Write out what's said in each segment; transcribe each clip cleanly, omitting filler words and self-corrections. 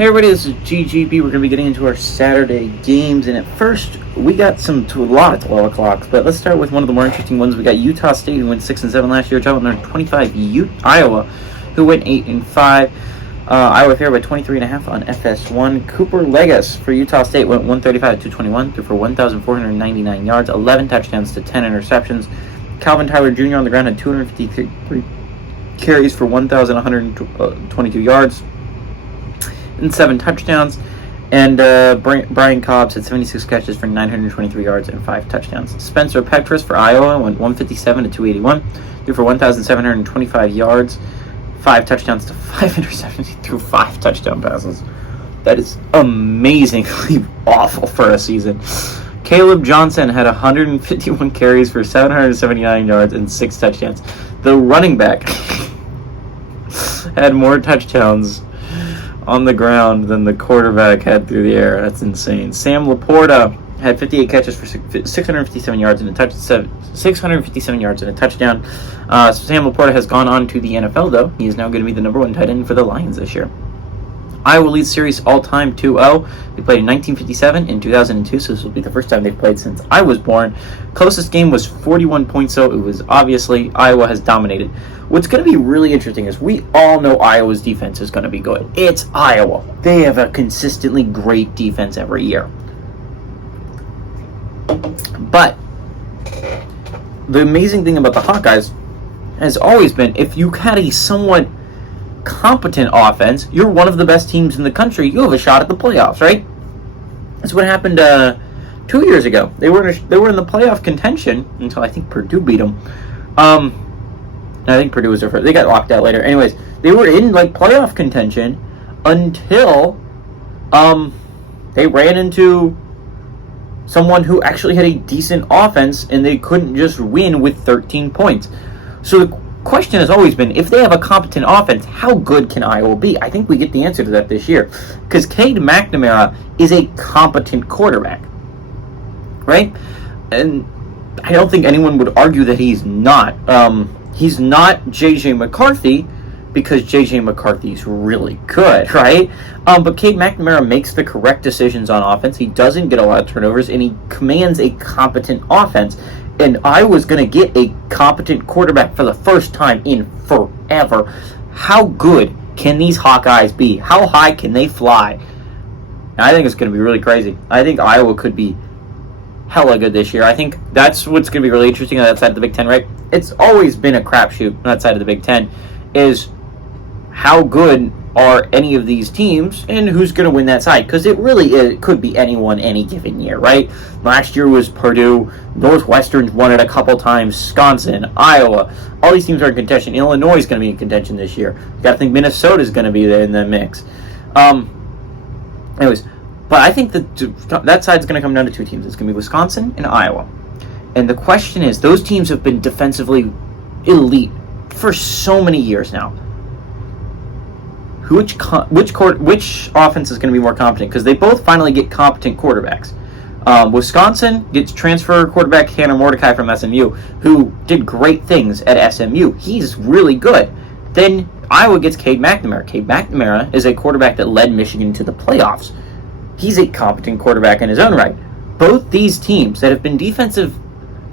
Hey everybody, this is GGB. We're going to be getting into our Saturday games, and at first, we got a lot of 12 o'clocks, but let's start with one of the more interesting ones. We got Utah State, who went 6-7 last year, jumping number 25, Iowa, who went 8-5. Iowa favored by 23.5 on FS1. Cooper Legas for Utah State went 135-221, threw for 1,499 yards, 11 touchdowns to 10 interceptions. Calvin Tyler Jr. on the ground had 253 carries for 1,122 yards and 7 touchdowns. And Brian Cobbs had 76 catches for 923 yards and 5 touchdowns. Spencer Petras for Iowa went 157-281, threw for 1,725 yards, 5 touchdowns to 5 interceptions. He threw 5 touchdown passes. That is amazingly awful for a season. Caleb Johnson had 151 carries for 779 yards and 6 touchdowns. The running back had more touchdowns on the ground than the quarterback had through the air. That's insane. Sam Laporta had 58 catches for 657 yards and a touchdown. Sam Laporta has gone on to the NFL, though. He is now going to be the number 1 tight end for the Lions this year. Iowa leads series all-time 2-0. They played in 1957 and 2002, so this will be the first time they've played since I was born. Closest game was 41 points, so it was obviously Iowa has dominated. What's going to be really interesting is we all know Iowa's defense is going to be good. It's Iowa. They have a consistently great defense every year. But the amazing thing about the Hawkeyes has always been, if you had a somewhat competent offense, you're one of the best teams in the country, you have a shot at the playoffs, right? That's what happened 2 years ago. They were in the playoff contention until I think Purdue beat them. I think Purdue was their first. They got locked out later. Anyways, they were in playoff contention until they ran into someone who actually had a decent offense, and they couldn't just win with 13 points. So the question has always been, if they have a competent offense, how good can Iowa be? I think we get the answer to that this year, because Cade McNamara is a competent quarterback, right? And I don't think anyone would argue that he's not. He's not J.J. McCarthy, because J.J. McCarthy's really good, right? But Cade McNamara makes the correct decisions on offense. He doesn't get a lot of turnovers, and he commands a competent offense. And Iowa's going to get a competent quarterback for the first time in forever. How good can these Hawkeyes be? How high can they fly? And I think it's going to be really crazy. I think Iowa could be hella good this year. I think that's what's going to be really interesting on that side of the Big Ten, right? It's always been a crapshoot on that side of the Big Ten, is how good are any of these teams and who's going to win that side, because it could be anyone any given year, right? Last year was Purdue, Northwestern's won it a couple times, Wisconsin, Iowa, all these teams are in contention. Illinois is going to be in contention this year. You got to think Minnesota is going to be there in the mix. Anyways, but I think that side's going to come down to 2 teams. It's going to be Wisconsin and Iowa. And the question is, those teams have been defensively elite for so many years now. Which offense is going to be more competent? Because they both finally get competent quarterbacks. Wisconsin gets transfer quarterback Hannah Mordecai from SMU, who did great things at SMU. He's really good. Then Iowa gets Cade McNamara. Cade McNamara is a quarterback that led Michigan to the playoffs. He's a competent quarterback in his own right. Both these teams that have been defensive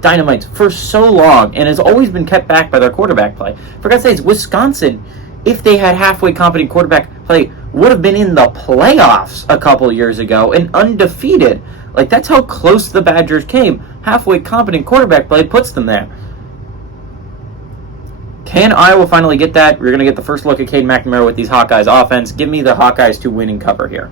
dynamites for so long and has always been kept back by their quarterback play. For God's sakes, Wisconsin, if they had halfway competent quarterback play, would have been in the playoffs a couple years ago and undefeated. That's how close the Badgers came. Halfway competent quarterback play puts them there. Can Iowa finally get that? We're going to get the first look at Cade McNamara with these Hawkeyes offense. Give me the Hawkeyes to win and cover here.